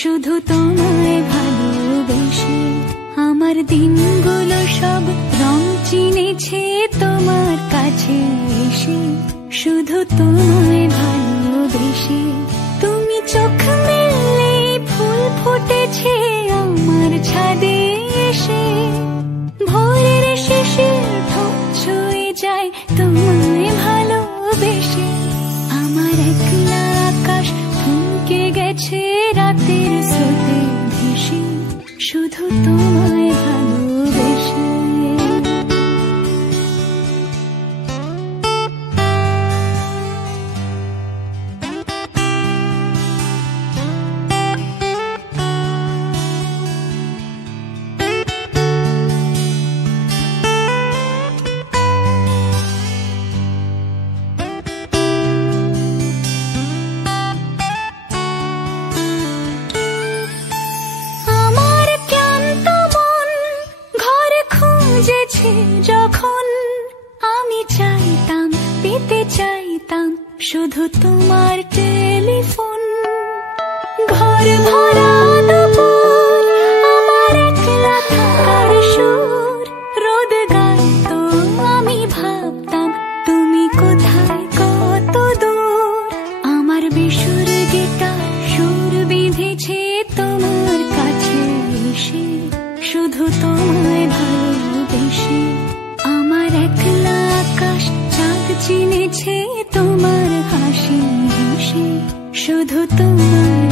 শুধু তোমায় ভালোবেসে। আমার দিনগুলো সব রং চিনেছে তোমার কাছে এসে, শুধু তোমায় ভালোবেসে। তুমি চোখ মেললে ফুল ফুটেছে আমার ছাদে এসে, ভোরের শেষের ঢোক ছুঁয়ে যায় তোমায় ভালোবেসে। আমার একলা আকাশ থমকে গেছে রাতের স্রোতে ভেসে, শুধু তোমায় ভালোবেসে। যখন আমি চাইতাম, পেতে চাইতাম শুধু তোমার টেলিফোন। ঘর ভরা দুপুর, আমার একলা থাকার সুর, রোদ গাইতো আমি ভাবতাম তুমি কোথায় কত দূর। আমার বেসুর গিটার সুর বিঁধেছে তোমার কাছে এসে, শুধু তোমায় ভালোবেসে। আমার একলা আকাশ চাঁদ চিনেছে তোমার হাসি হেসে, শুধু তোমার